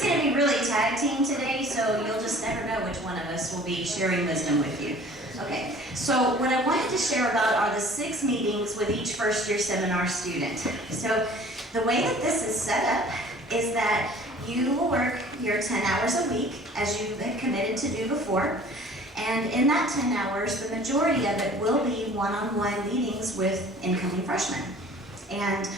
just going to be really tag team today, so you'll just never know which one of us will be sharing wisdom with you. Okay, so what I wanted to share about are the 6 meetings with each first year seminar student. So the way that this is set up is that you will work your 10 hours a week as you had committed to do before. And in that 10 hours, the majority of it will be one-on-one meetings with incoming freshmen. And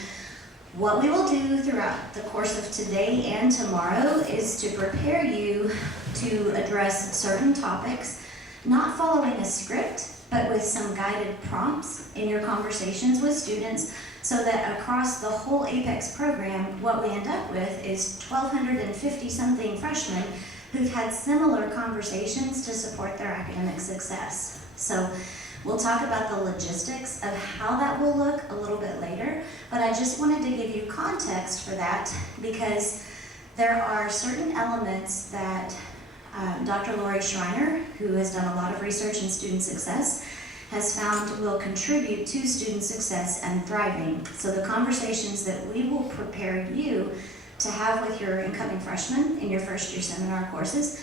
what we will do throughout the course of today and tomorrow is to prepare you to address certain topics, not following a script, but with some guided prompts in your conversations with students, so that across the whole APEX program, what we end up with is 1,250-something freshmen who've had similar conversations to support their academic success. So we'll talk about the logistics of how that will look a little bit later, but I just wanted to give you context for that because there are certain elements that Dr. Lori Schreiner, who has done a lot of research in student success, has found will contribute to student success and thriving. So the conversations that we will prepare you to have with your incoming freshmen in your first year seminar courses,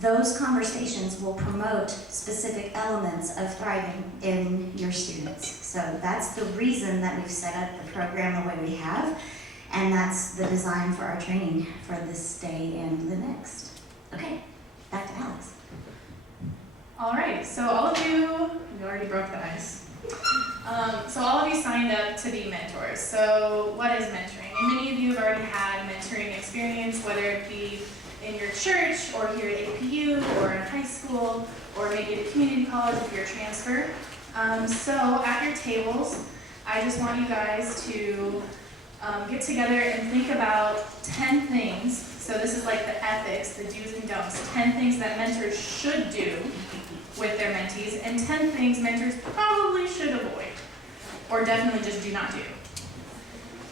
those conversations will promote specific elements of thriving in your students. So that's the reason that we've set up the program the way we have, and that's the design for our training for this day and the next. Okay, back to Alex. All right, so all of you already broke the ice. So all of you signed up to be mentors. So what is mentoring? And many of you have already had mentoring experience, whether it be in your church or here at APU or in high school or maybe at a community college if you're a transfer. So at your tables, I just want you guys to get together and think about 10 things. So this is like the ethics, the do's and don'ts, 10 things that mentors should do with their mentees, and 10 things mentors probably should avoid, or definitely just do not do.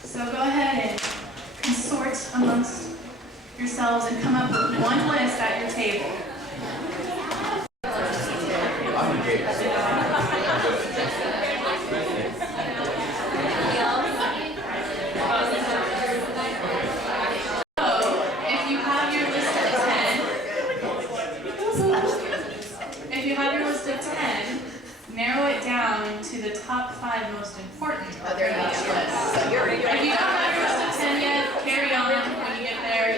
So go ahead and consort amongst yourselves and come up with one list at your table. Narrow it down to the top 5 most important of each list. So if you don't have your list of 10 yet, carry on when you get there. Do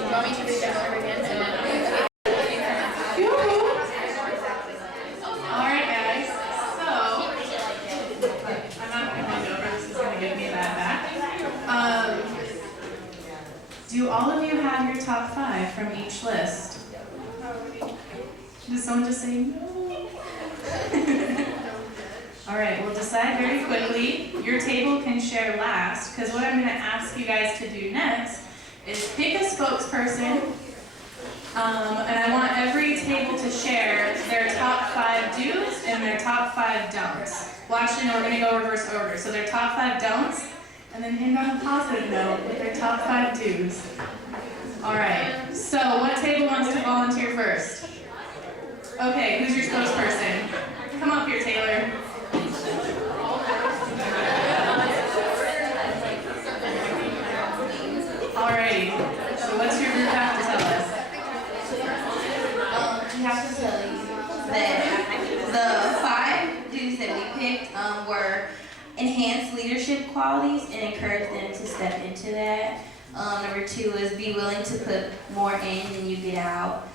you want me to read that over again? Alright guys, so I'm not going to hand over, this is going to give me that back. Do all of you have your top 5 from each list? Did someone just say no? All right, we'll decide very quickly. Your table can share last, because what I'm going to ask you guys to do next is pick a spokesperson, and I want every table to share their top 5 do's and their top 5 don'ts. Well, actually, no, we're going to go reverse order. So their top 5 don'ts, and then end on a positive note with their top 5 do's. All right, so what table wants to volunteer first? Okay, who's your spokesperson? Come up here, Taylor. Alrighty, so what's your group have to tell us? We have to tell you that the 5 dues that we picked were enhance leadership qualities and encourage them to step into that. Number 2 is be willing to put more in than you get out.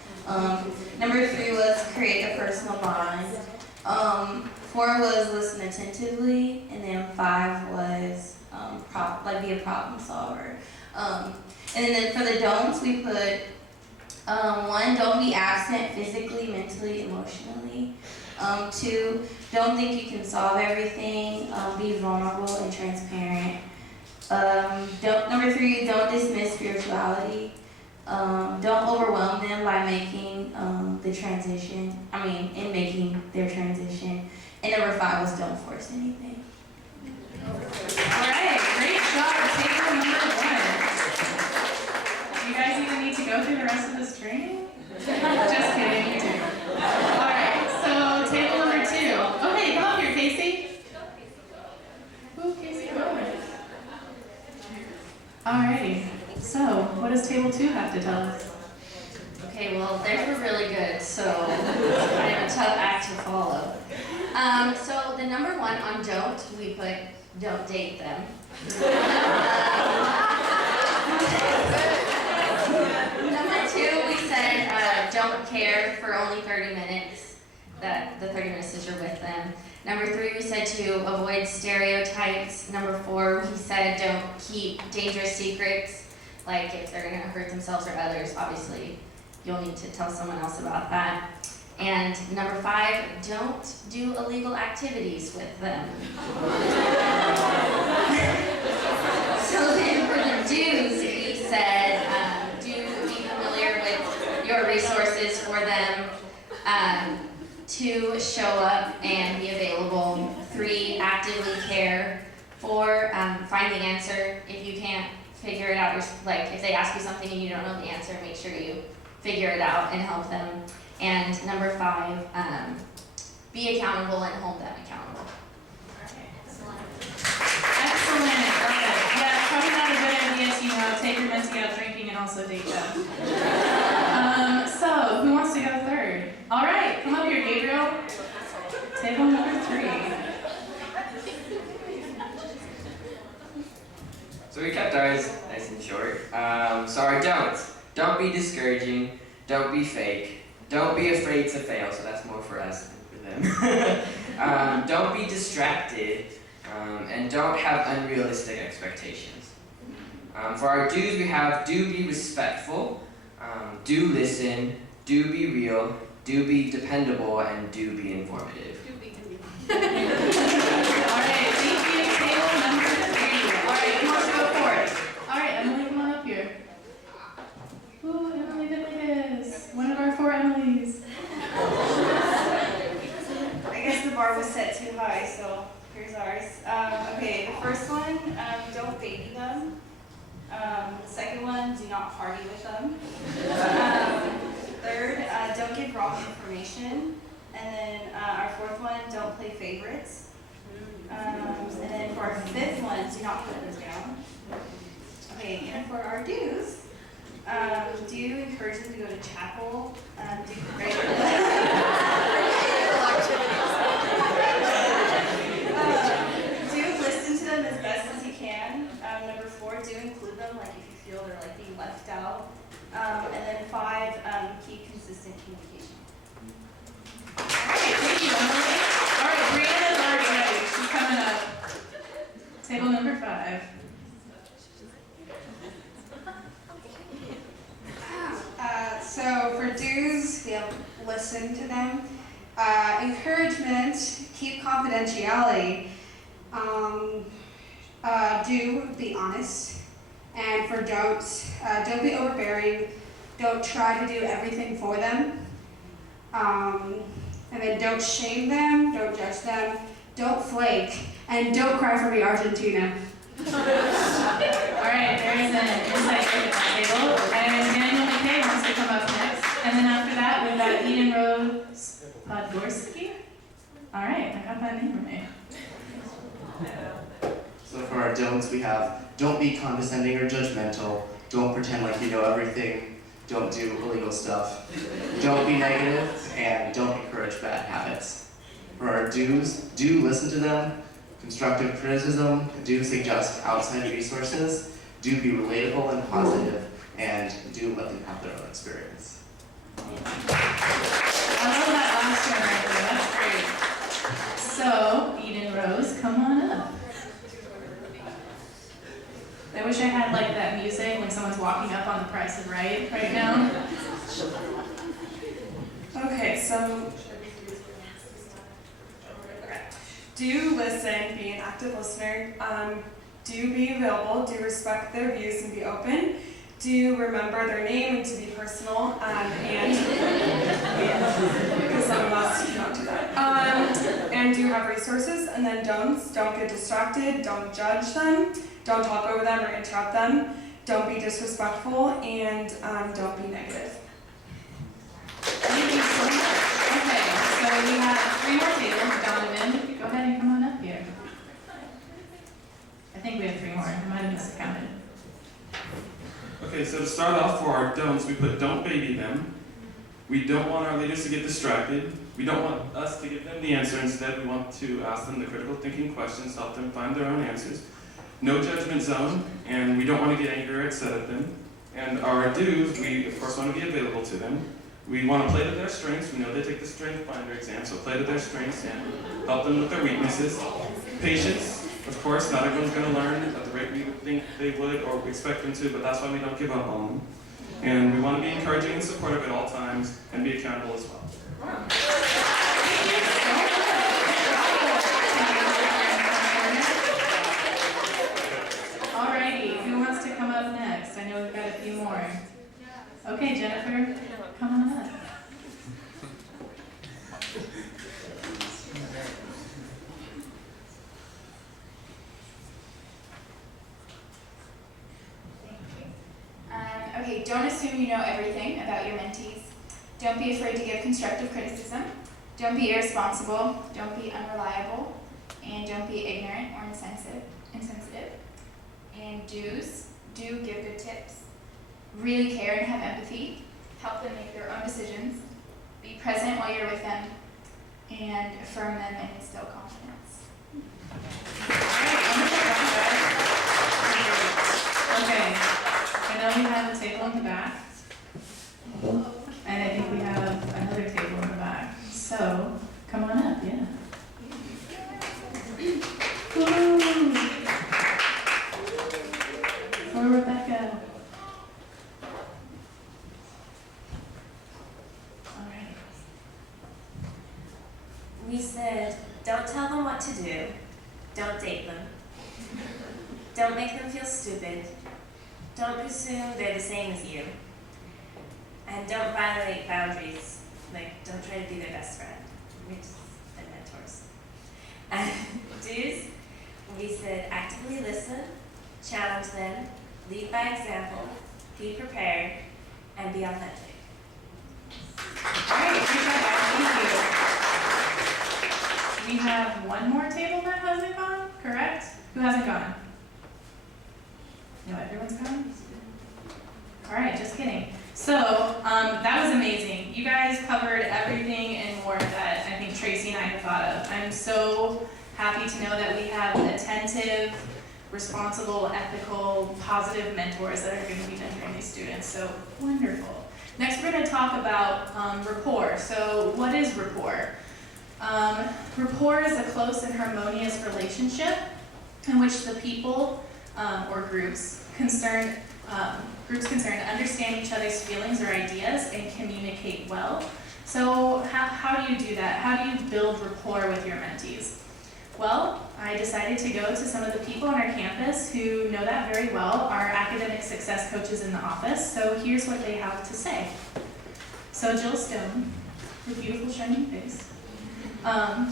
Number 3 was create a personal bond. 4 was listen attentively, and then 5 was be a problem solver. And then for the don'ts, we put 1, don't be absent physically, mentally, emotionally. 2, don't think you can solve everything. Be vulnerable and transparent. Number 3, don't dismiss spirituality. Don't overwhelm them by making making their transition. And number 5 was don't force anything. Alright, great job. Table number 1. Do you guys even need to go through the rest of this training? Just kidding, you do. Alright, so table number 2. Okay, come up here, Casey. Ooh, Casey, come over. Alrighty, so what does table 2 have to tell us? Okay, well, theirs were really good, so kind of a tough act to follow. So the number 1 on don't, we put don't date them. Number 2, we said don't care for only 30 minutes, that the 30 minutes that you're with them. Number 3, we said to avoid stereotypes. Number 4, we said don't keep dangerous secrets, like if they're gonna hurt themselves or others, obviously you'll need to tell someone else about that. And number 5, don't do illegal activities with them. So then for the do's, we said do be familiar with your resources for them. 2, show up and be available. 3, actively care. 4, find the answer. If you can't figure it out, like if they ask you something and you don't know the answer, make sure you figure it out and help them. And number 5, be accountable and hold them accountable. Excellent. Okay. Yeah, it's probably not a good idea to, take your mentee out drinking and also date them. So, who wants to go third? All right, come up here, Gabriel. Table number 3. So we kept ours nice and short. So our don'ts. Don't be discouraging. Don't be fake. Don't be afraid to fail. So that's more for us than for them. Don't be distracted. And don't have unrealistic expectations. For our do's, we have do be respectful. Do listen. Do be real. Do be dependable. And do be informative. All right, thank you. Table number 3. All right, who wants to go forward? All right, Emily, come on up here. Ooh, Emily Vidligas, one of our 4 Emilys. I guess the bar was set too high, so here's ours. Okay, the first one, don't baby them. The second one, do not party with them. Third, don't give wrong information. And then our 4th one, don't play favorites. And then for our 5th one, do not put them down. Okay, and for our do's, do encourage them to go to chapel, do regular do listen to them as best as you can. Number 4, do include them, like if you feel they're like being left out. And then 5, keep consistent communication. All right, thank you, Emily. All right, Brianna's already ready. She's coming up. Table number 5. So for do's, we have listen to them. Encouragement, keep confidentiality. Do be honest. And for don'ts, don't be overbearing. Don't try to do everything for them. And then don't shame them, don't judge them, don't flake, and don't cry for me, Argentina. All right, there is an inside look at that table. And Daniel McKay wants to come up next. And then after that, we've got Eden Rose Podgorski. All right, I got that name right. So for our don'ts, we have don't be condescending or judgmental, don't pretend like you know everything, don't do illegal stuff, don't be negative, and don't encourage bad habits. For our do's, do listen to them, constructive criticism, do suggest outside resources, do be relatable and positive, and do let them have their own experience. I love that last one right there, that's great. So, Eden Rose, come on up. I wish I had like that music when someone's walking up on The Price is Right now. Okay, so do listen, be an active listener. Do be available, do respect their views and be open. Do remember their name and to be personal, because some of us do not do that. And do have resources, and then don'ts. Don't get distracted, don't judge them, don't talk over them or interrupt them, don't be disrespectful, and don't be negative. Thank you so much. Okay, so we have 3 more tables. Donovan, go ahead and come on up here. I think we have 3 more. I might have miscounted. Okay, so to start off for our don'ts, we put don't baby them. We don't want our leaders to get distracted. We don't want us to give them the answer. Instead, we want to ask them the critical thinking questions, help them find their own answers. No judgment zone, and we don't want to get angry or upset at them. And our do's, we of course want to be available to them. We want to play to their strengths. We know they take the strength finder exam, so play to their strengths and help them with their weaknesses. Patience, of course, not everyone's going to learn at the rate we would think they would or we expect them to, but that's why we don't give up on them. And we want to be encouraging and supportive at all times and be accountable as well. Alrighty, who wants to come up next? I know we've got a few more. Okay, Jennifer, come on up. Okay, don't assume you know everything about your mentees. Don't be afraid to give constructive criticism. Don't be irresponsible. Don't be unreliable. And don't be ignorant or insensitive. And do's, do give good tips. Really care and have empathy. Help them make their own decisions. Be present while you're with them. And affirm them and instill confidence. Okay, I know we have a table in the back, and I think we have another table in the back. So, come on up, yeah. Woo! For Rebecca. All right. We said, don't tell them what to do. Don't date them. Don't make them feel stupid. Don't presume they're the same as you. And don't violate boundaries. Like, don't try to be their best friend. We're just the mentors. And do's, we said actively listen, challenge them, lead by example, be prepared, and be authentic. All right, good job, thank you. We have one more table that hasn't gone, correct? Who hasn't gone? No, everyone's gone? All right, just kidding. So, that was amazing. You guys covered everything and more that I think Tracy and I had thought of. I'm so happy to know that we have attentive, responsible, ethical, positive mentors that are going to be mentoring these students. So, wonderful. Next, we're going to talk about rapport. So, what is rapport? Rapport is a close and harmonious relationship in which the people or groups concerned understand each other's feelings or ideas and communicate well. So how do you do that? How do you build rapport with your mentees? Well, I decided to go to some of the people on our campus who know that very well, our academic success coaches in the office. So here's what they have to say. So Jill Stone, her beautiful shining face,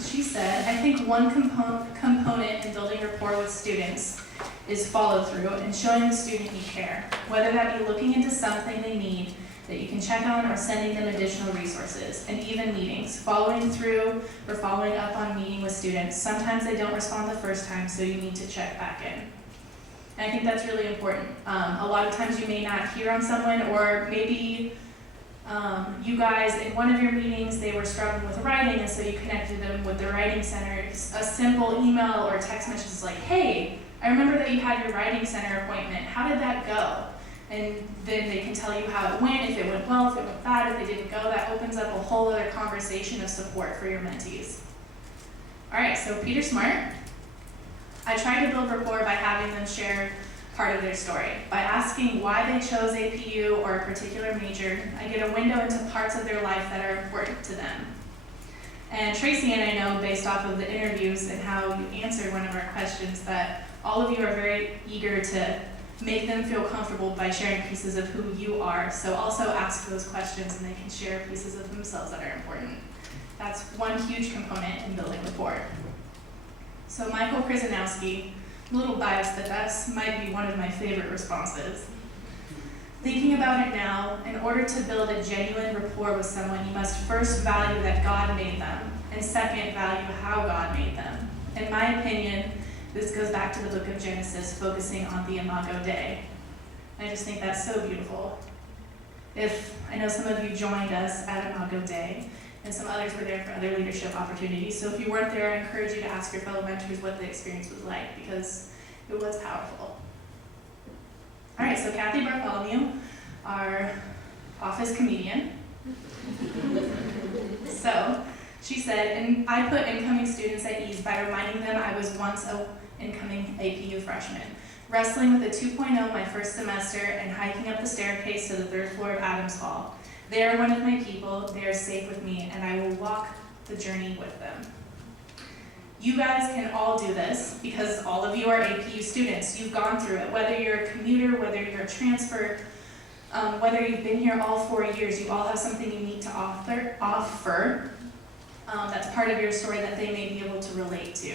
she said, I think one component in building rapport with students is follow through and showing the student you care, whether that be looking into something they need that you can check on or sending them additional resources, and even meetings, following through or following up on meeting with students. Sometimes they don't respond the first time, so you need to check back in. And I think that's really important. A lot of times you may not hear on someone, or maybe you guys, in one of your meetings, they were struggling with writing, and so you connected them with the writing center. A simple email or text message is like, hey, I remember that you had your writing center appointment. How did that go? And then they can tell you how it went, if it went well, if it went bad, if they didn't go. That opens up a whole other conversation of support for your mentees. All right, so Peter Smart. I try to build rapport by having them share part of their story. By asking why they chose APU or a particular major, I get a window into parts of their life that are important to them. And Tracy and I know, based off of the interviews and how you answered one of our questions, that all of you are very eager to make them feel comfortable by sharing pieces of who you are. So also ask those questions and they can share pieces of themselves that are important. That's one huge component in building rapport. So Michael Krzyzanowski, a little biased, but that might be one of my favorite responses. Thinking about it now, in order to build a genuine rapport with someone, you must first value that God made them, and second, value how God made them. In my opinion, this goes back to the book of Genesis, focusing on the Imago Dei. And I just think that's so beautiful. I know some of you joined us at Imago Day, and some others were there for other leadership opportunities. So if you weren't there, I encourage you to ask your fellow mentors what the experience was like, because it was powerful. All right, so Kathy Bartholomew, our office comedian. So she said, and I put incoming students at ease by reminding them I was once an incoming APU freshman, wrestling with a 2.0 my first semester and hiking up the staircase to the 3rd floor of Adams Hall. They are one of my people, they are safe with me, and I will walk the journey with them. You guys can all do this because all of you are APU students. You've gone through it, whether you're a commuter, whether you're a transfer, whether you've been here all 4 years, you all have something unique to offer that's part of your story that they may be able to relate to.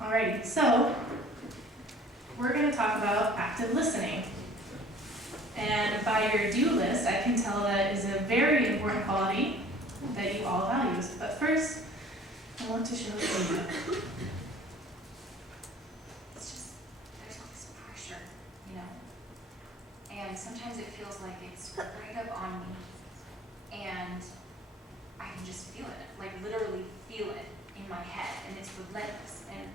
Alrighty, so we're going to talk about active listening. And by your do list, I can tell that is a very important quality that you all value. But first, I want to show you. It's just, there's all this pressure, you know? And sometimes it feels like it's right up on me. And I can just feel it, like literally feel it in my head. And it's relentless. And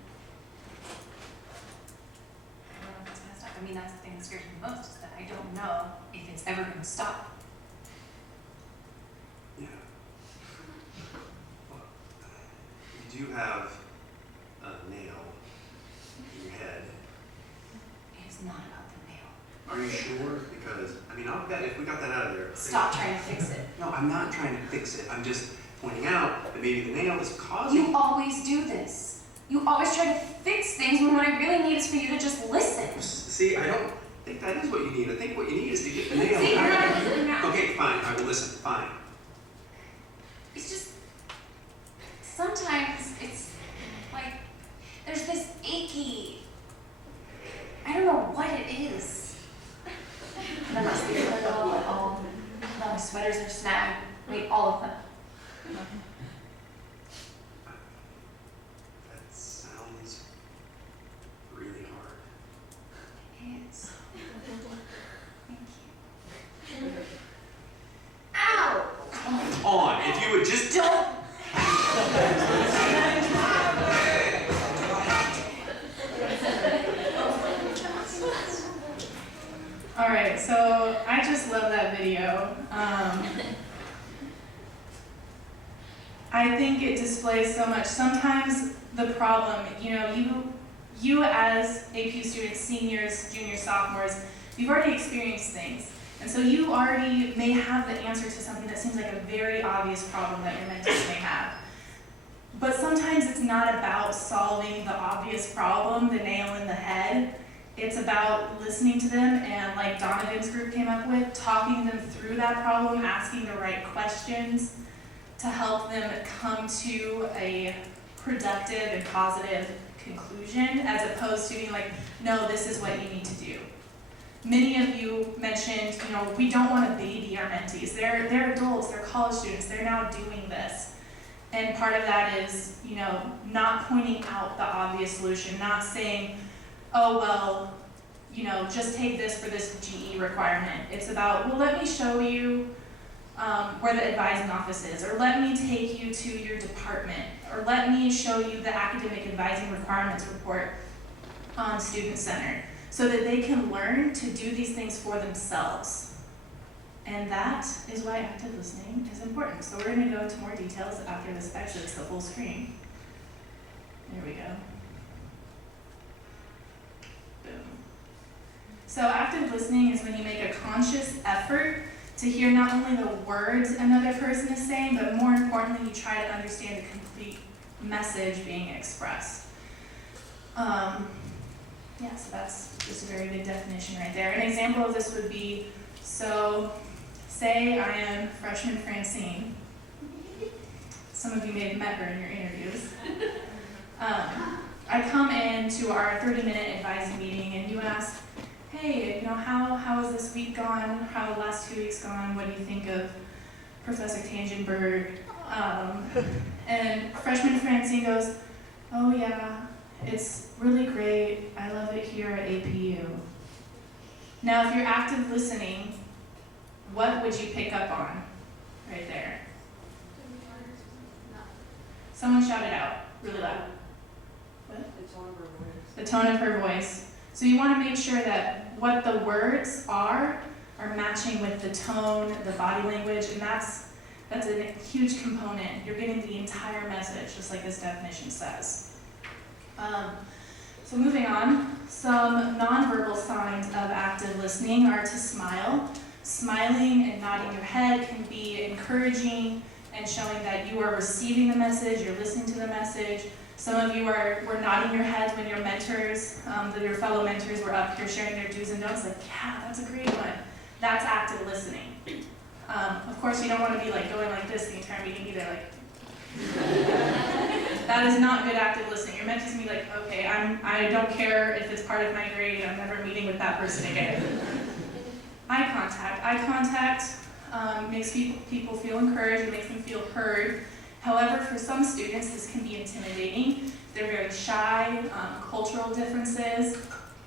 I don't know if it's gonna stop. I mean, that's the thing that scares me the most, is that I don't know if it's ever gonna stop. Yeah. Well, you do have a nail in your head. It is not about the nail. Are you sure? Because, I mean, I'll bet if we got that out of there. Stop trying to fix it. No, I'm not trying to fix it. I'm just pointing out that maybe the nail is causing. You always do this. You always try to fix things when what I really need is for you to just listen. See, I don't think that is what you need. I think what you need is to get the nail See, you're out not of listening now. Okay, fine. I will listen. Fine. It's just, sometimes it's like, there's this achy, I don't know what it is. And I'm not speaking at all at all. No, my sweaters are snagged. I mean, all of them. That sounds really hard. It is. Thank you. Ow! Come on, if you would just. Don't. All right, so I just love that video. I think it displays so much. Sometimes the problem, you as AP students, seniors, juniors, sophomores, you've already experienced things. And so you already may have the answer to something that seems like a very obvious problem that your mentees may have. But sometimes it's not about solving the obvious problem, the nail in the head. It's about listening to them and, like Donovan's group came up with, talking them through that problem, asking the right questions to help them come to a productive and positive conclusion, as opposed to being like, no, this is what you need to do. Many of you mentioned, we don't want to baby our mentees. They're adults, they're college students, they're now doing this. And part of that is, not pointing out the obvious solution, not saying, oh, well, just take this for this GE requirement. It's about, well, let me show you where the advising office is, or let me take you to your department, or let me show you the academic advising requirements report on Student Center, so that they can learn to do these things for themselves. And that is why active listening is important. So we're going to go into more details after this exits the full screen. There we go. Boom. So active listening is when you make a conscious effort to hear not only the words another person is saying, but more importantly, you try to understand the complete message being expressed. Yeah, so that's just a very big definition right there. An example of this would be, so say I am freshman Francine. Some of you may have met her in your interviews. I come in to our 30-minute advising meeting and you ask, hey, how has this week gone? How have the last 2 weeks gone? What do you think of Professor Tangenberg? And freshman Francine goes, oh yeah, It's really great. I love it here at APU. Now, if you're active listening, what would you pick up on right there? Someone shout it out really loud. What? The tone of her voice. The tone of her voice. So you want to make sure that what the words are matching with the tone, the body language, and that's a huge component. You're getting the entire message, just like this definition says. So moving on, some nonverbal signs of active listening are to smile. Smiling and nodding your head can be encouraging and showing that you are receiving the message, you're listening to the message. Some of you were nodding your heads when your mentors, your fellow mentors were up here sharing their do's and don'ts, like, yeah, that's a great one. That's active listening. Of course, you don't want to be like going like this the entire meeting either, like. That is not good active listening. You're meant to be like, okay, I don't care if it's part of my grade, I'm never meeting with that person again. Eye contact. Eye contact makes people feel encouraged, it makes them feel heard. However, for some students, this can be intimidating. They're very shy, cultural differences.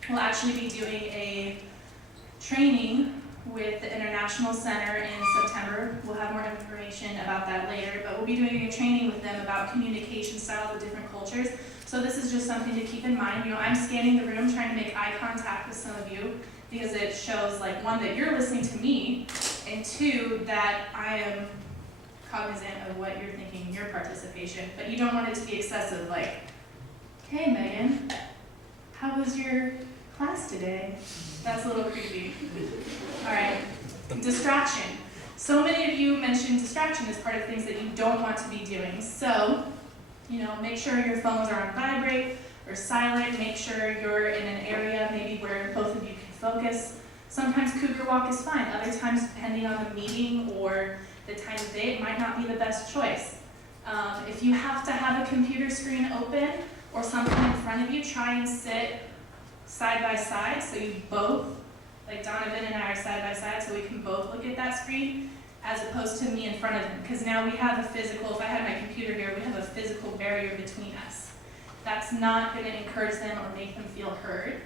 We'll actually be doing a training with the International Center in September. We'll have more information about that later, but we'll be doing a training with them about communication styles of different cultures. So this is just something to keep in mind. You know, I'm scanning the room trying to make eye contact with some of you because it shows, like, one, that you're listening to me, and two, that I am cognizant of what you're thinking in your participation, but you don't want it to be excessive, like, hey Megan, how was your class today? That's a little creepy. All right, distraction. So many of you mentioned distraction as part of things that you don't want to be doing. So, you know, make sure your phones are on vibrate or silent. Make sure you're in an area maybe where both of you can focus. Sometimes Cougar Walk is fine. Other times, depending on the meeting or the time of day, it might not be the best choice. If you have to have a computer screen open or something in front of you, try and sit side by side so you both, like Donovan and I are side by side so we can both look at that screen as opposed to me in front of him, because now we have a physical, if I had my computer here, we have a physical barrier between us. That's not going to encourage them or make them feel heard.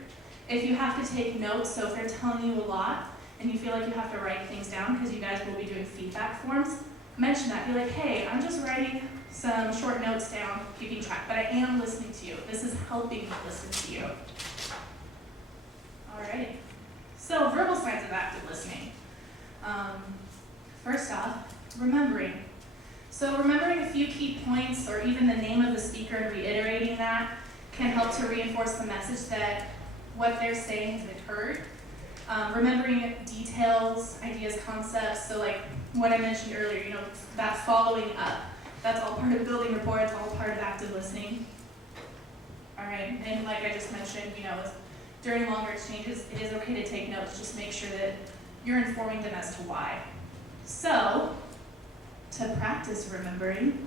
If you have to take notes, so if they're telling you a lot and you feel like you have to write things down because you guys will be doing feedback forms, mention that. Be like, hey, I'm just writing some short notes down, keeping track, but I am listening to you. This is helping me listen to you. Alrighty. So, verbal signs of active listening. First off, remembering. So remembering a few key points or even the name of the speaker and reiterating that can help to reinforce the message that what they're saying has been heard. Remembering details, ideas, concepts, so like what I mentioned earlier, you know, that following up. That's all part of building rapport, it's all part of active listening. All right, and like I just mentioned, you know, during longer exchanges, it is okay to take notes, just make sure that you're informing them as to why. So, to practice remembering,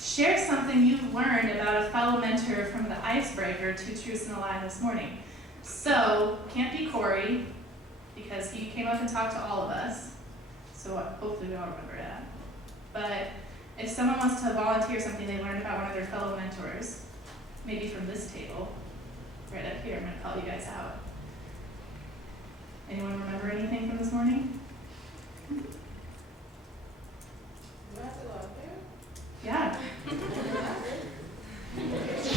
share something you've learned about a fellow mentor from the icebreaker, 2 Truths and a Lie this morning. So, can't be Corey, because he came up and talked to all of us, so hopefully we all remember that. But if someone wants to volunteer something they learned about one of their fellow mentors, maybe from this table, right up here, I'm going to call you guys out. Anyone remember anything from this morning? Yeah.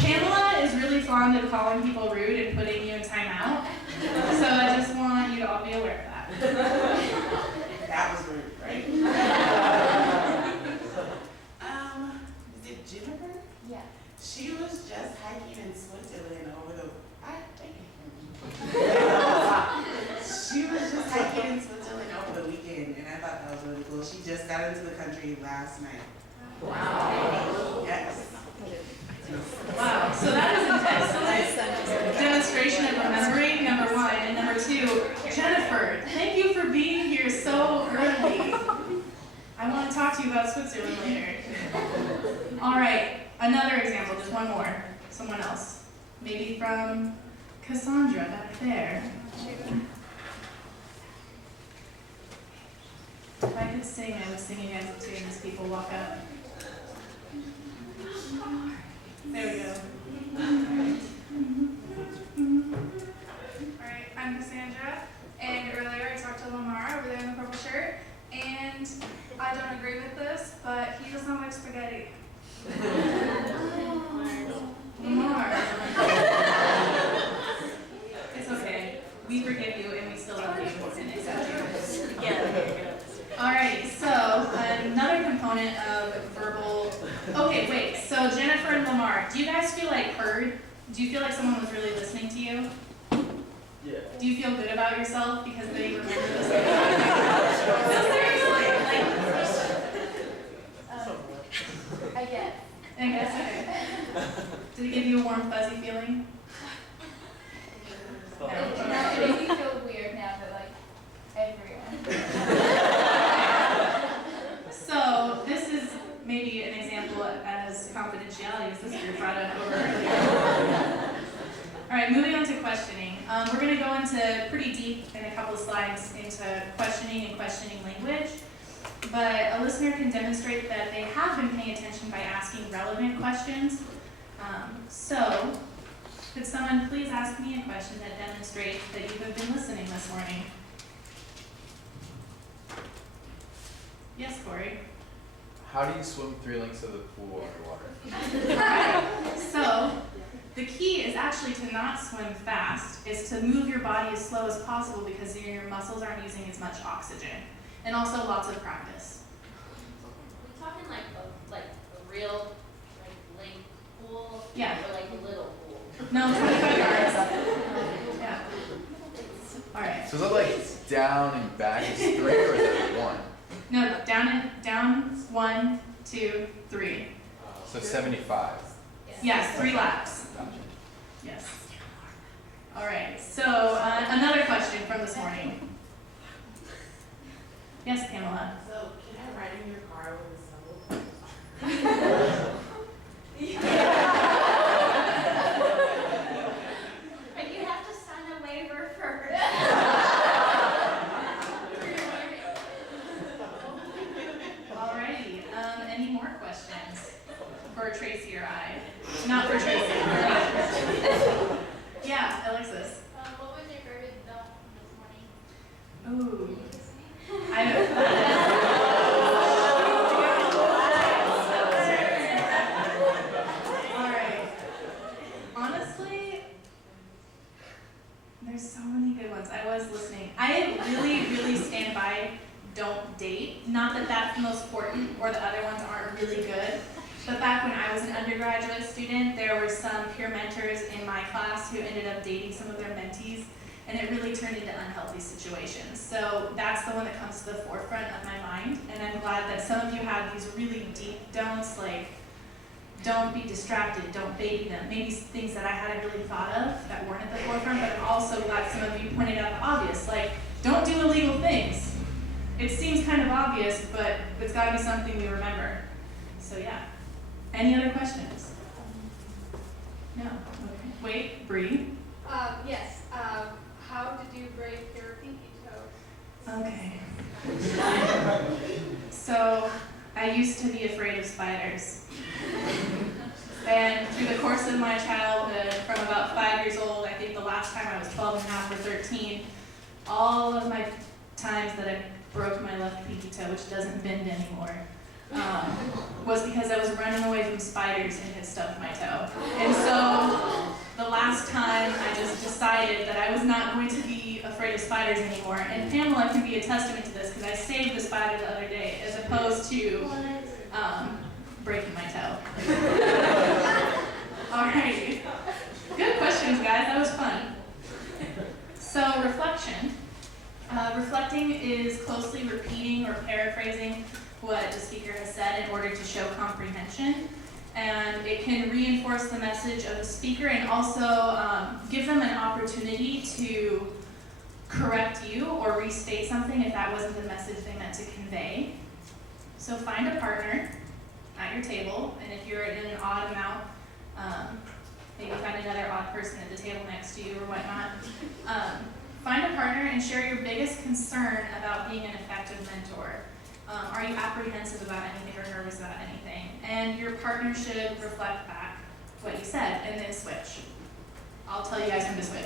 Pamela is really fond of calling people rude and putting you in timeout. So I just want you to all be aware of that. That was rude, right? Is it Jennifer? Yeah. She was just hiking in Switzerland over the. She was just hiking in Switzerland over the weekend, and I thought that was really cool. She just got into the country last night. Wow. Yes. Wow. So that is an excellent demonstration of remembering, number one. And number two, Jennifer, thank you for being here so early. I want to talk to you about Switzerland later. All right. Another example, just one more. Someone else. Maybe from Cassandra back there. If I could sing, I would sing again too, as people walk up. There we go. Alright, I'm Cassandra, and earlier I talked to Lamar over there in the purple shirt, and I don't agree with this, but he does not like spaghetti. Lamar. It's okay. We forgive you and we still love you and accept you. Yeah. Alrighty, so another component of verbal. Okay, wait. So Jennifer and Lamar, do you guys feel like heard? Do you feel like someone was really listening to you? Yeah. Do you feel good about yourself because they remember listening? No, seriously. I guess. I guess. Okay. Did it give you a warm, fuzzy feeling? No, it makes me feel weird now that like everyone. So this is maybe an example as confidentiality, as this group brought up over earlier. All right, moving on to questioning. We're going to go into pretty deep in a couple of slides into questioning and questioning language. But a listener can demonstrate that they have been paying attention by asking relevant questions. So, could someone please ask me a question that demonstrates that you have been listening this morning? Yes, Corey. How do you swim 3 lengths of the pool underwater? Alright, so the key is actually to not swim fast. It's to move your body as slow as possible because your muscles aren't using as much oxygen. And also lots of practice. We're talking like a real lake pool, Yeah. or like a little pool. No, 25 yards. Yeah. Alright. So is that like down and back is 3 or is that 1? No, down, 1, 2, 3. So 75. Yes, 3 laps. Gotcha. Yes. Alright, so another question from this morning. Yes, Pamela. So, can I ride in your car with a subwoofer? But you have to sign a waiver first. Alrighty, any more questions for Tracy or I? Not for Tracy. Yeah, Alexis. What was your favorite dump this morning? Ooh. Alright. Honestly, there's so many good ones. I was listening. I really stand by don't date. Not that that's the most important or the other ones aren't really good. But back when I was an undergraduate student, there were some peer mentors in my class who ended up dating some of their mentees, and it really turned into unhealthy situations. So that's the one that comes to the forefront of my mind, and I'm glad that some of you have these really deep don'ts, like don't be distracted, don't baby them, maybe things that I hadn't really thought of that weren't at the forefront, but I'm also glad some of you pointed out the obvious, like don't do illegal things. It seems kind of obvious, but it's got to be something we remember. So yeah. Any other questions? No. Okay. Wait, Bree. Yes. How did you break your pinky toe? Okay. So, I used to be afraid of spiders. And through the course of my childhood, from about 5 years old, I think the last time I was 12 and a half or 13, all of my times that I broke my left pinky toe, which doesn't bend anymore, was because I was running away from spiders and had stubbed my toe. And so the last time I just decided that I was not going to be afraid of spiders anymore. And Pamela can be a testament to this because I saved the spider the other day as opposed to breaking my toe. Alrighty. Good questions, guys. That was fun. So reflection. Reflecting is closely repeating or paraphrasing what the speaker has said in order to show comprehension. And it can reinforce the message of the speaker and also give them an opportunity to correct you or restate something if that wasn't the message they meant to convey. So find a partner at your table, and if you're in an odd amount, maybe find another odd person at the table next to you or whatnot. Find a partner and share your biggest concern about being an effective mentor. Are you apprehensive about anything or nervous about anything? And your partner should reflect back what you said, and then switch. I'll tell you guys when to switch.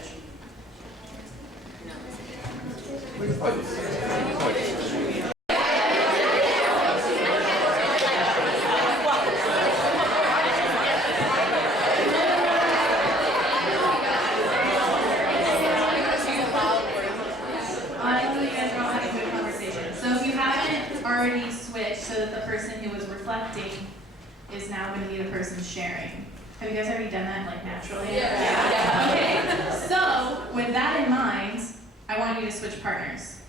I know you guys are all having a good conversation. So if you haven't already switched so that the person who was reflecting is now going to be the person sharing. Have you guys already done that like naturally? Yeah. Okay. So with that in mind, I want you to switch partners.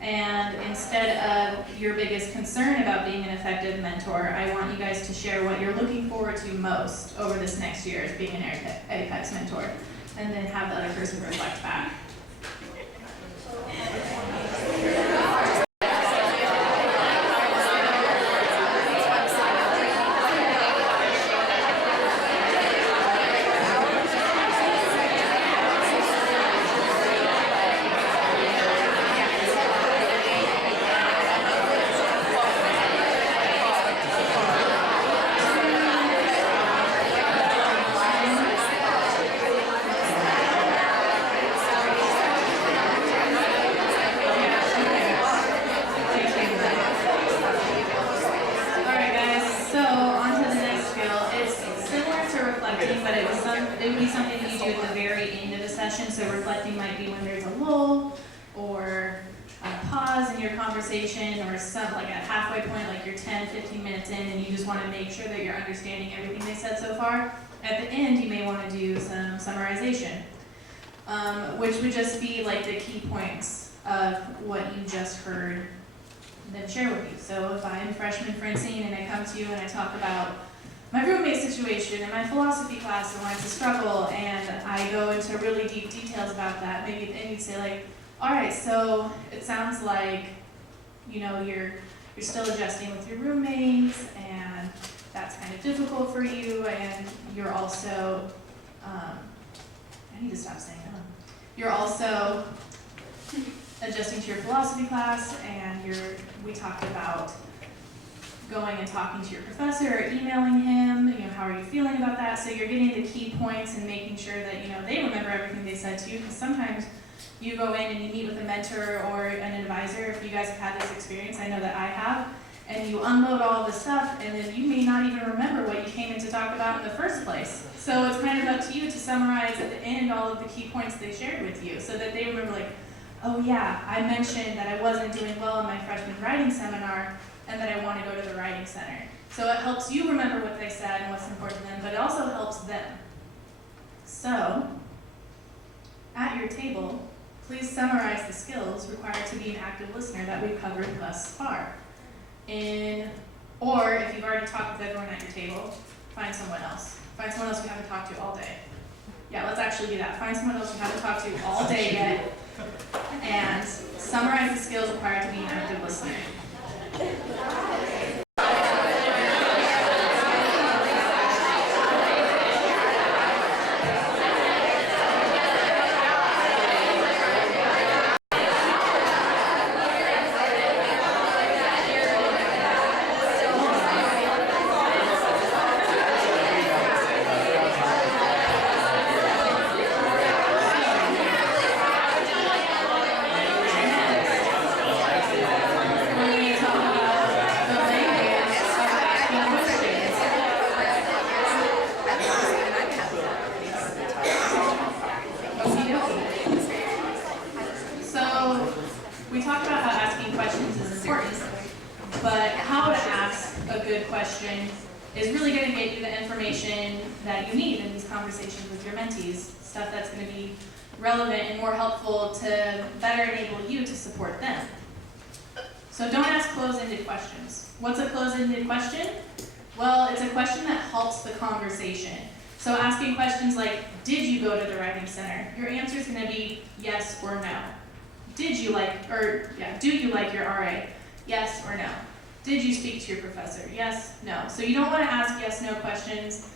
And instead of your biggest concern about being an effective mentor, I want you guys to share what you're looking forward to most over this next year as being an Apex mentor. And then have the other person reflect back. It would be something that you do at the very end of the session, so reflecting might be when there's a lull or a pause in your conversation or some like a halfway point, like you're 10, 15 minutes in and you just want to make sure that you're understanding everything they said so far. At the end, you may want to do some summarization, which would just be like the key points of what you just heard them share with you. So if I'm freshman Francine and I come to you and I talk about my roommate situation in my philosophy class and why it's a struggle, and I go into really deep details about that, maybe then you'd say like, all right, so it sounds like, you know, you're still adjusting with your roommates, and that's kind of difficult for you, and you're also, I need to stop saying that. You're also adjusting to your philosophy class, and we talked about going and talking to your professor or emailing him, you know, how are you feeling about that? So you're getting the key points and making sure that, you know, they remember everything they said to you, because sometimes you go in and you meet with a mentor or an advisor. If you guys have had this experience, I know that I have, and you unload all this stuff, and then you may not even remember what you came in to talk about in the first place. So it's kind of up to you to summarize at the end all of the key points they shared with you, so that they remember like, oh yeah, I mentioned that I wasn't doing well in my freshman writing seminar, and that I want to go to the writing center. So it helps you remember what they said and what's important to them, but it also helps them. So, at your table, please summarize the skills required to be an active listener that we've covered thus far. Or if you've already talked with everyone at your table, find someone else. Find someone else you haven't talked to all day. Yeah, let's actually do that. Find someone else you haven't talked to all day yet, and summarize the skills required to be an active listener. Is really going to get you the information that you need in these conversations with your mentees, stuff that's going to be relevant and more helpful to better enable you to support them. So don't ask closed-ended questions. What's a closed-ended question? Well, it's a question that halts the conversation. So asking questions like, did you go to the writing center? Your answer is going to be yes or no. Do you like your RA? Yes or no. Did you speak to your professor? Yes, no. So you don't want to ask yes, no questions.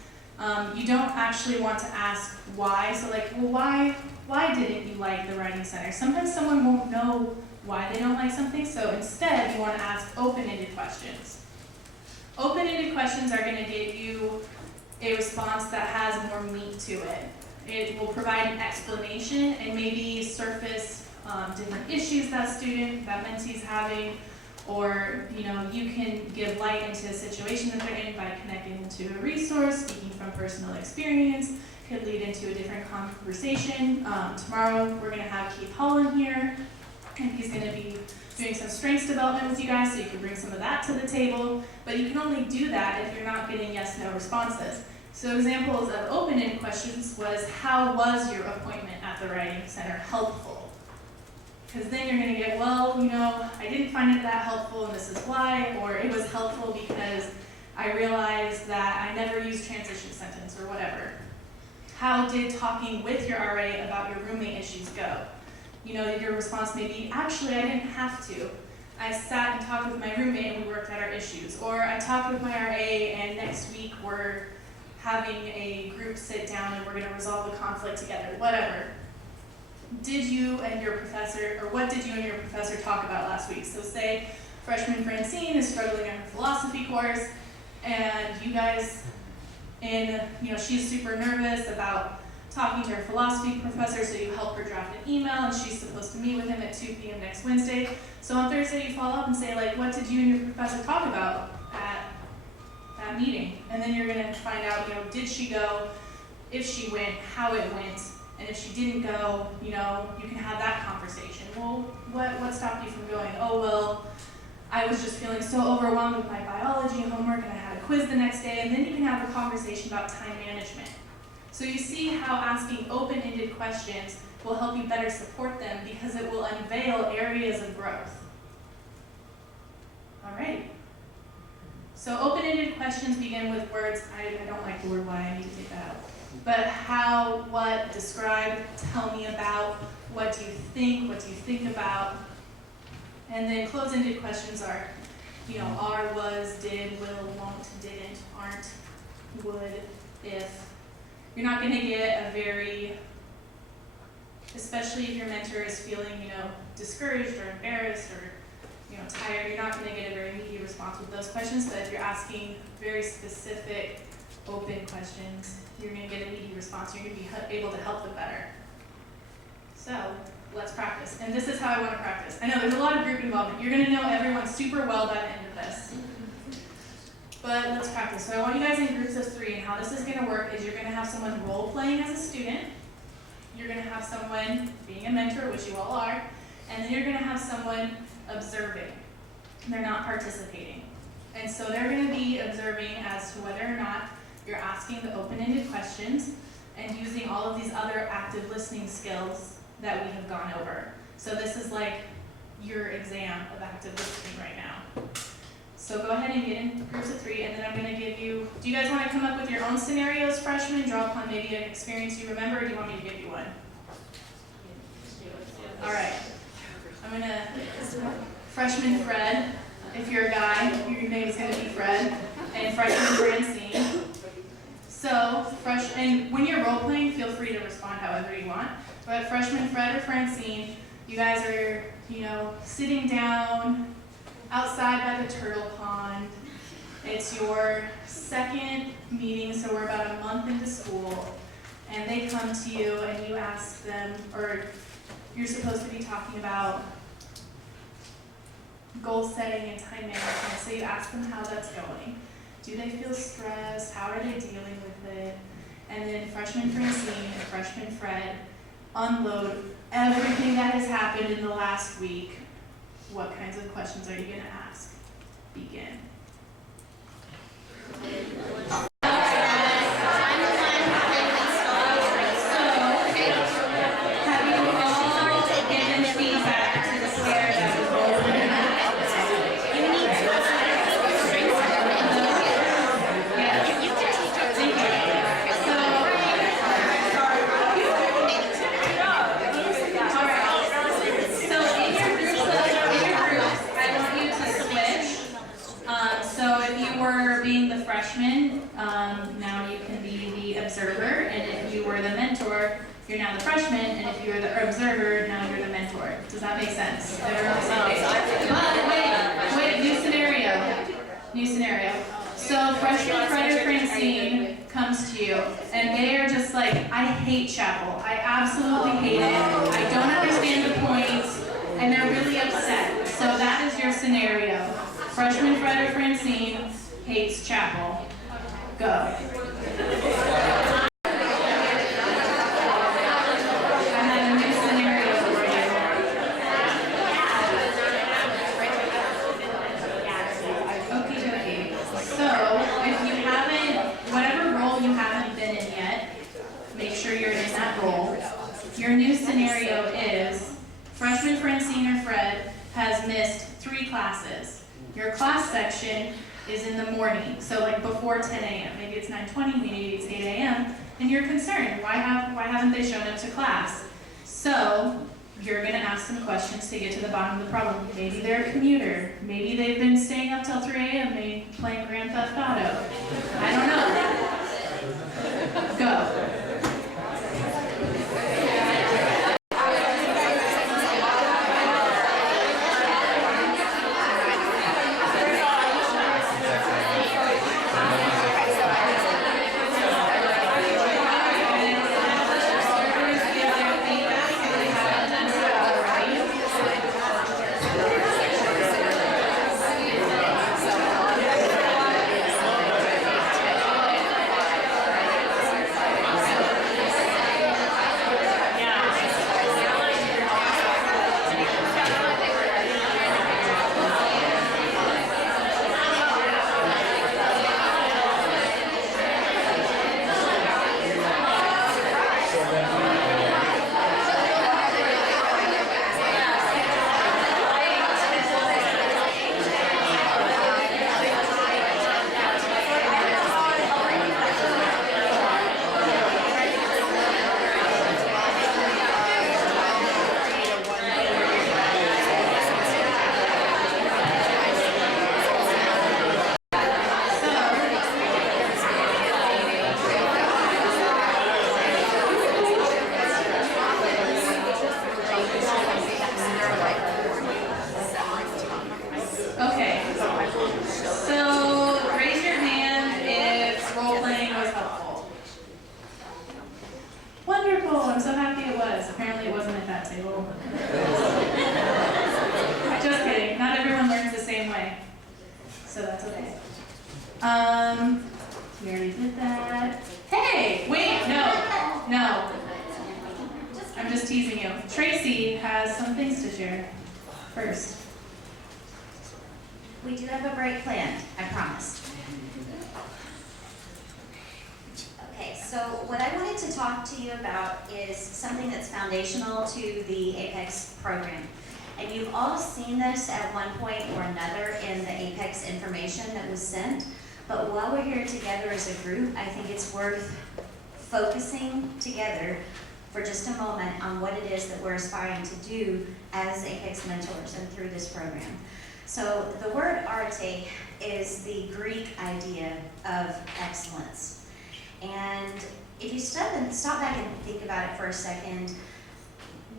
You don't actually want to ask why. So like, well, why didn't you like the writing center? Sometimes someone won't know why they don't like something, so instead you want to ask open-ended questions. Open-ended questions are going to get you a response that has more meat to it. It will provide an explanation and maybe surface different issues that mentee's having, or you can give light into a situation that they're in by connecting them to a resource, speaking from personal experience, could lead into a different conversation. Tomorrow we're going to have Keith Holland here, and he's going to be doing some strengths development with you guys, so you can bring some of that to the table, but you can only do that if you're not getting yes/no responses. So examples of open-ended questions was, how was your appointment at the Writing Center helpful? Because then you're going to get, well, I didn't find it that helpful and this is why, or it was helpful because I realized that I never used transition sentence or whatever. How did talking with your RA about your roommate issues go? Your response may be, actually, I didn't have to. I sat and talked with my roommate and we worked out our issues. Or I talked with my RA and next week we're having a group sit down and we're going to resolve the conflict together, whatever. Did you and your professor, or what did you and your professor talk about last week? So say freshman Francine is struggling in her philosophy course, and you guys, she's super nervous about talking to her philosophy professor, so you help her draft an email, and she's supposed to meet with him at 2 p.m. next Wednesday. So on Thursday you follow up and say, what did you and your professor talk about at that meeting? And then you're going to find out, did she go? If she went, how it went. And if she didn't go, you can have that conversation. Well, what stopped you from going? Oh, well, I was just feeling so overwhelmed with my biology homework and I had a quiz the next day. And then you can have a conversation about time management. So you see how asking open-ended questions will help you better support them because it will unveil areas of growth. All right. So open-ended questions begin with words. I don't like the word why, I need to take that out. But how, what, describe, tell me about, what do you think about. And then close-ended questions are, are, was, did, will, won't, didn't, aren't, would, if. You're not going to get a very, especially if your mentor is feeling, discouraged or embarrassed or, tired, you're not going to get a very meaty response with those questions. But if you're asking very specific, open questions, you're going to get a meaty response. You're going to be able to help them better. So let's practice. And this is how I want to practice. I know there's a lot of group involvement. You're going to know everyone super well by the end of this. But let's practice. So I want you guys in groups of 3, and how this is going to work is you're going to have someone role-playing as a student. You're going to have someone being a mentor, which you all are. And then you're going to have someone observing. They're not participating. And so they're going to be observing as to whether or not you're asking the open-ended questions and using all of these other active listening skills that we have gone over. So this is like your exam of active listening right now. So go ahead and get in groups of 3, and then I'm going to give you, do you guys want to come up with your own scenarios, freshmen, draw upon maybe an experience you remember, or do you want me to give you one? All right. I'm going to, freshman Fred, if you're a guy, your name is going to be Fred, and freshman Francine. So, and when you're role playing, feel free to respond however you want. But freshman Fred or Francine, you guys are, sitting down outside by the turtle pond. It's your second meeting, so we're about a month into school. And they come to you and you ask them, or you're supposed to be talking about goal setting and time management. So you ask them how that's going. Do they feel stressed? How are they dealing with it? And then freshman Francine and freshman Fred unload everything that has happened in the last week. What kinds of questions are you going to ask? Begin. Now you can be the observer, and if you were the mentor, you're now the freshman, and if you were the observer, now you're the mentor. Does that make sense? Everyone on the same page? But wait, new scenario. So freshman Fred or Francine comes to you and they are just like, I hate chapel. I absolutely hate it. I don't understand the points, and they're really upset. So that is your scenario. Freshman Fred or Francine hates chapel. Go. Your new scenario is freshman Francine or Fred has missed 3 classes. Your class section is in the morning, so like before 10 a.m. Maybe it's 9:20, maybe it's 8 a.m. And you're concerned, why haven't they shown up to class? So you're gonna ask some questions to get to the bottom of the problem. Maybe they're a commuter. Maybe they've been staying up till 3 a.m. playing Grand Theft Auto. I don't know. Go. We already did that. Hey, wait, no. I'm just teasing you. Tracy has some things to share first. We do have a break planned, I promise. Okay, so what I wanted to talk to you about is something that's foundational to the APEX program. And you've all seen this at one point or another in the APEX information that was sent. But while we're here together as a group, I think it's worth focusing together for just a moment on what it is that we're aspiring to do as APEX mentors and through this program. So the word arete is the Greek idea of excellence. And if you stop back and think about it for a second,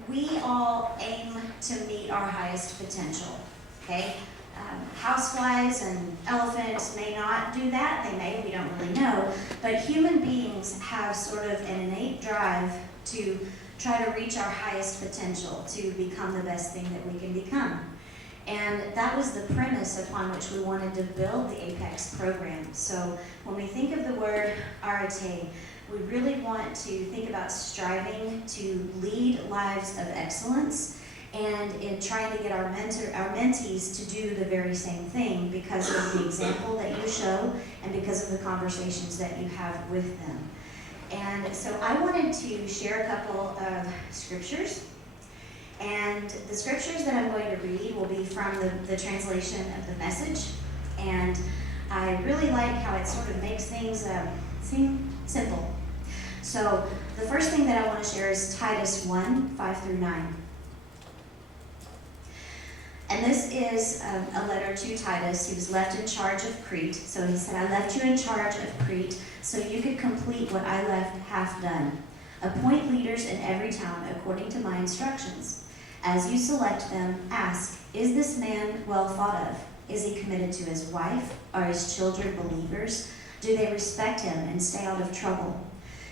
we all aim to meet our highest potential, okay? Houseflies and elephants may not do that, they may, we don't really know, but human beings have sort of an innate drive to try to reach our highest potential, to become the best thing that we can become. And that was the premise upon which we wanted to build the APEX program. So when we think of the word arete, we really want to think about striving to lead lives of excellence and in trying to get our mentees to do the very same thing because of the example that you show and because of the conversations that you have with them. And so I wanted to share a couple of scriptures. And the scriptures that I'm going to read will be from the translation of the Message. And I really like how it sort of makes things seem simple. So the first thing that I want to share is Titus 1, 5-9. And this is a letter to Titus. He was left in charge of Crete. So he said, I left you in charge of Crete so you could complete what I left half done. Appoint leaders in every town according to my instructions. As you select them, ask, is this man well thought of? Is he committed to his wife? Are his children believers? Do they respect him and stay out of trouble?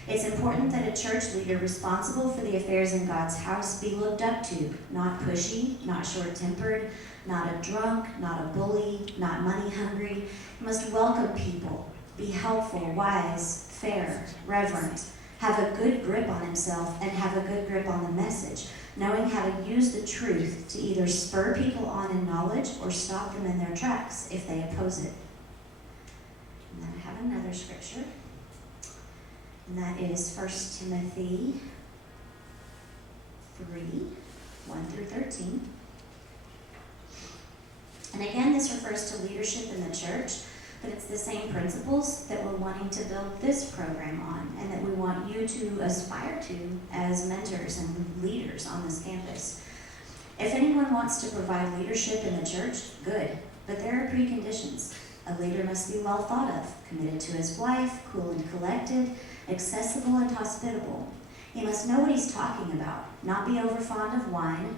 It's important that a church leader responsible for the affairs in God's house be looked up to, not pushy, not short-tempered, not a drunk, not a bully, not money-hungry. He must welcome people, be helpful, wise, fair, reverent, have a good grip on himself, and have a good grip on the message, knowing how to use the truth to either spur people on in knowledge or stop them in their tracks if they oppose it. And then I have another scripture, and that is 1 Timothy 3, 1 through 13. And again, this refers to leadership in the church, but it's the same principles that we're wanting to build this program on and that we want you to aspire to as mentors and leaders on this campus. If anyone wants to provide leadership in the church, good, but there are preconditions. A leader must be well thought of, committed to his wife, cool and collected, accessible and hospitable. He must know what he's talking about, not be overfond of wine,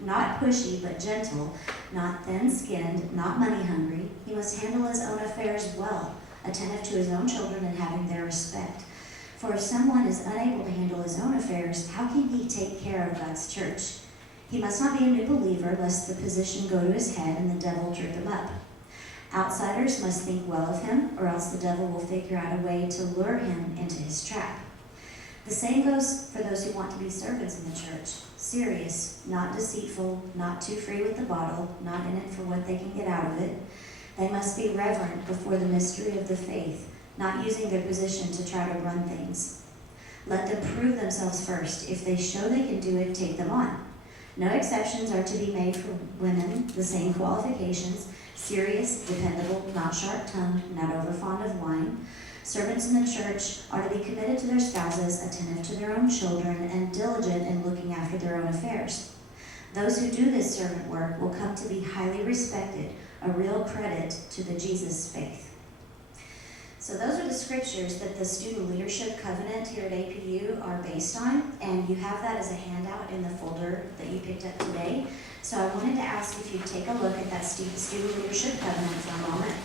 not pushy but gentle, not thin-skinned, not money-hungry. He must handle his own affairs well, attentive to his own children and having their respect. For if someone is unable to handle his own affairs, how can he take care of God's church? He must not be a new believer, lest the position go to his head and the devil trip him up. Outsiders must think well of him, or else the devil will figure out a way to lure him into his trap. The same goes for those who want to be servants in the church. Serious, not deceitful, not too free with the bottle, not in it for what they can get out of it. They must be reverent before the mystery of the faith, not using their position to try to run things. Let them prove themselves first. If they show they can do it, take them on. No exceptions are to be made for women, the same qualifications: serious, dependable, not sharp-tongued, not overfond of wine. Servants in the church are to be committed to their spouses, attentive to their own children, and diligent in looking after their own affairs. Those who do this servant work will come to be highly respected, a real credit to the Jesus faith. So those are the scriptures that the Student Leadership Covenant here at APU are based on, and you have that as a handout in the folder that you picked up today. So I wanted to ask if you'd take a look at that Student Leadership Covenant for a moment.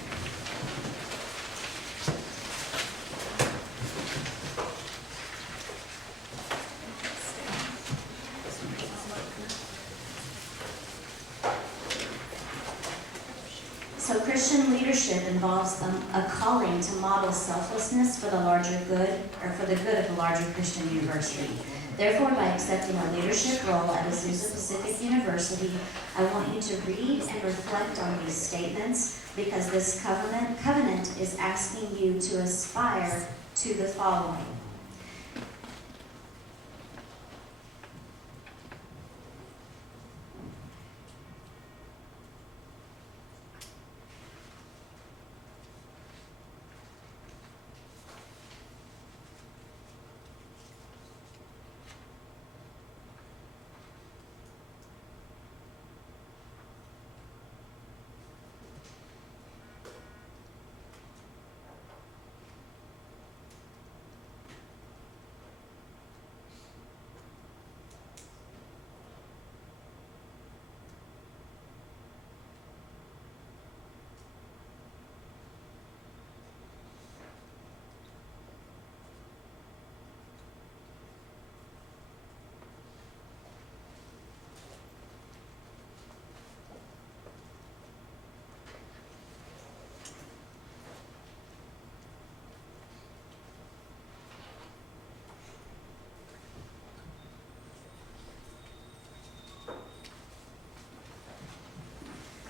So Christian leadership involves a calling to model selflessness for the larger good, or for the good of the larger Christian university. Therefore, by accepting a leadership role at Azusa Pacific University, I want you to read and reflect on these statements, because this covenant is asking you to aspire to the following.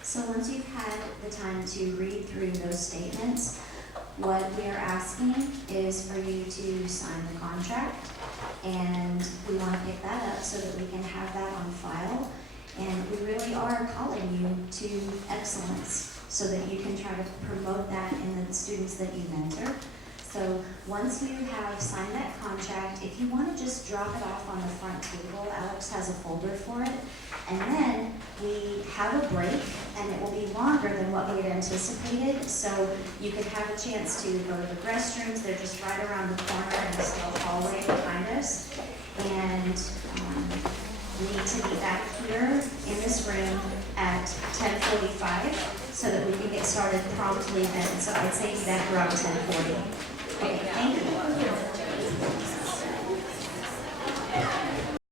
So once you've had the time to read through those statements, what we are asking is for you to sign the contract, and we want to pick that up so that we can have that on file. And we really are calling you to excellence so that you can try to promote that in the students that you mentor. So once you have signed that contract, if you want to just drop it off on the front table, Alex has a folder for it. And then we have a break, and it will be longer than what we had anticipated. So you could have a chance to go to the restrooms. They're just right around the corner in this little hallway behind us. And we need to be back here in this room at 10:45. 10:45 so that we can get started promptly then. So I'd say be back around 10:40. Okay, thank you.